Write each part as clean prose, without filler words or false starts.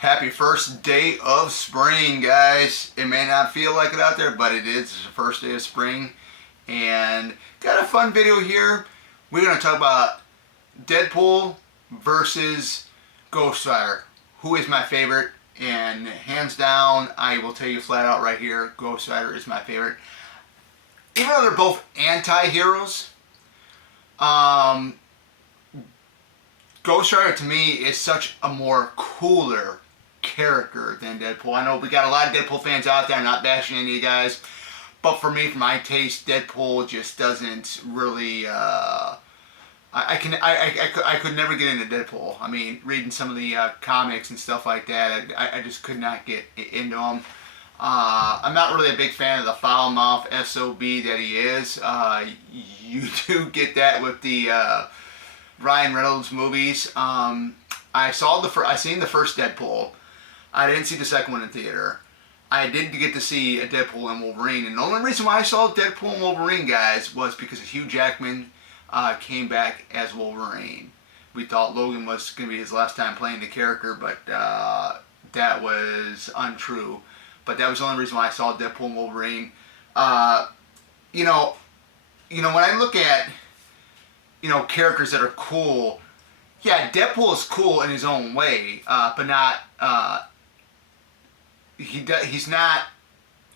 Happy first day of spring, guys. It may not feel like it out there, but it is. It's the first day of spring. And got a fun video here. We're going to talk about Deadpool versus Ghost Rider. Who is my favorite? And hands down, I will tell you flat out right here, Ghost Rider is my favorite. Even though they're both anti-heroes, Ghost Rider to me is such a more cooler character than Deadpool. I know we got a lot of Deadpool fans out there, I'm not bashing any of you guys, but for me, for my taste, Deadpool just doesn't really. I could never get into Deadpool. I mean, reading some of the comics and stuff like that, I just could not get into them. I'm not really a big fan of the foul mouth SOB that he is. You do get that with the Ryan Reynolds movies. I seen the first Deadpool. I didn't see the second one in theater. I did get to see a Deadpool and Wolverine, and the only reason why I saw Deadpool and Wolverine, guys, was because Hugh Jackman came back as Wolverine. We thought Logan was going to be his last time playing the character, but that was untrue. But that was the only reason why I saw Deadpool and Wolverine. You know, when I look at characters that are cool, yeah, Deadpool is cool in his own way, but not. He's not.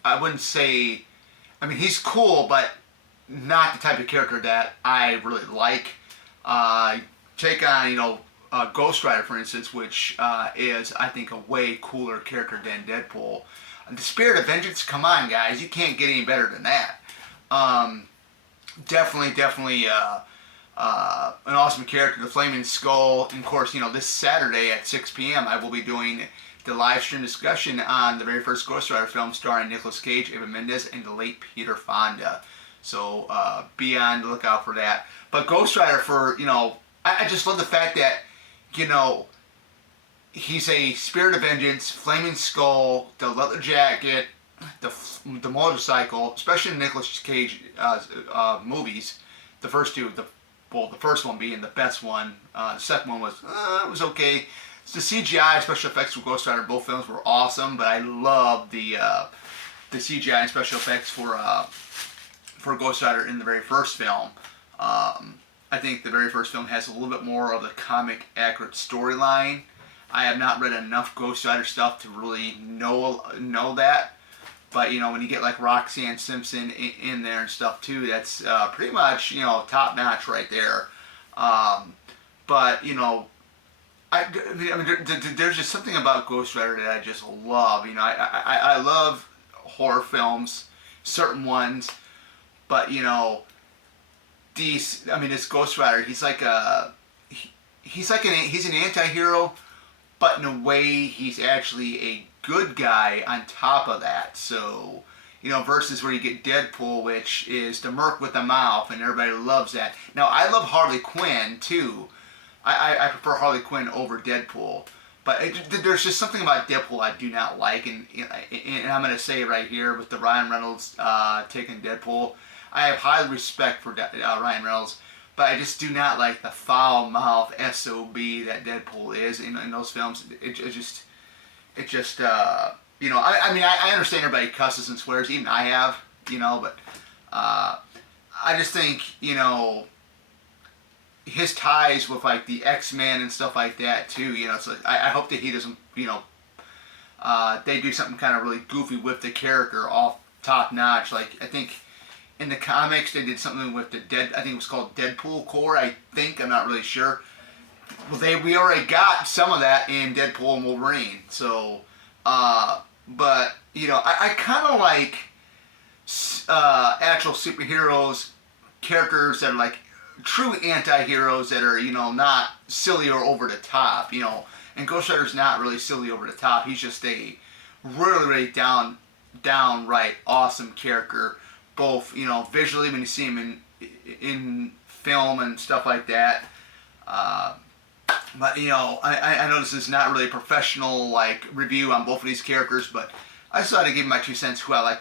I wouldn't say. I mean, he's cool, but not the type of character that I really like. Take on Ghost Rider, for instance, which is, I think, a way cooler character than Deadpool. The Spirit of Vengeance, come on, guys, you can't get any better than that. Definitely an awesome character. The Flaming Skull, and of course, this Saturday at 6 p.m. I will be doing the live stream discussion on the very first Ghost Rider film starring Nicolas Cage, Eva Mendes, and the late Peter Fonda. So be on the lookout for that. But Ghost Rider, I just love the fact that, he's a Spirit of Vengeance, Flaming Skull, the leather jacket, the motorcycle, especially in Nicolas Cage movies. The first two, the first one being the best one. The second one was okay. The CGI special effects for Ghost Rider in both films were awesome, but I love the CGI and special effects for Ghost Rider in the very first film. I think the very first film has a little bit more of the comic accurate storyline. I have not read enough Ghost Rider stuff to really know that. But when you get like Roxanne Simpson in there and stuff too, that's pretty much top notch right there. But there's just something about Ghost Rider that I just love. I love horror films, certain ones, but this Ghost Rider, he's an anti-hero, but in a way he's actually a good guy on top of that. So versus where you get Deadpool, which is the merc with the mouth, and everybody loves that. Now I love Harley Quinn too. I prefer Harley Quinn over Deadpool, but there's just something about Deadpool I do not like, and I'm going to say it right here with the Ryan Reynolds taking Deadpool. I have high respect for Ryan Reynolds, but I just do not like the foul mouth SOB that Deadpool is in those films. I understand everybody cusses and swears, even I have, but I just think, his ties with like the X-Men and stuff like that too, so I hope that he doesn't, they do something kind of really goofy with the character off top notch. Like, I think in the comics they did something with I think it was called Deadpool Core, I'm not really sure. Well, we already got some of that in Deadpool and Wolverine, so, but, I kind of like actual superheroes, characters that are like true anti-heroes that are, not silly or over the top, and Ghost Rider's not really silly over the top. He's just a really downright awesome character, both, visually when you see him in film and stuff like that. But, I know this is not really a professional, review on both of these characters, but I just thought I'd give my 2 cents who I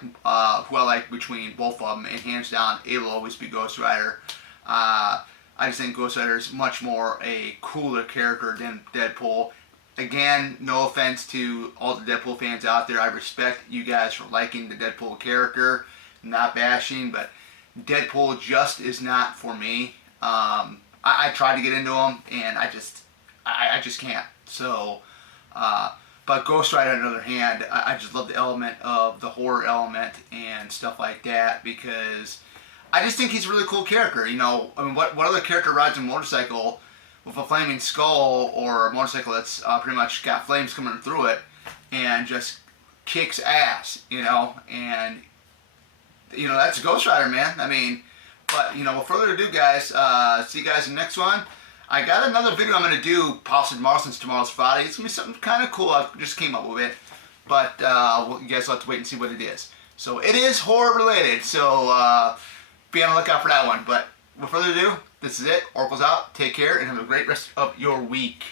like between both of them, and hands down, it'll always be Ghost Rider. I just think Ghost Rider is much more a cooler character than Deadpool. again, no offense to all the Deadpool fans out there. I respect you guys for liking the Deadpool character, not bashing, but Deadpool just is not for me. I tried to get into him, and I just can't. So, but Ghost Rider, on the other hand, I just love the element of the horror element and stuff like that, because I just think he's a really cool character. You know, I mean, what other character rides a motorcycle with a flaming skull or a motorcycle that's pretty much got flames coming through it and just kicks ass, you know? And, you know, that's Ghost Rider, man. I mean, but, you know, without further ado, guys, see you guys in the next one. I got another video I'm going to do possibly tomorrow, since tomorrow's Friday. It's going to be something kind of cool. I just came up with it. But you guys will have to wait and see what it is. So it is horror related. So be on the lookout for that one. But without further ado, this is it. Oracle's out. Take care and have a great rest of your week.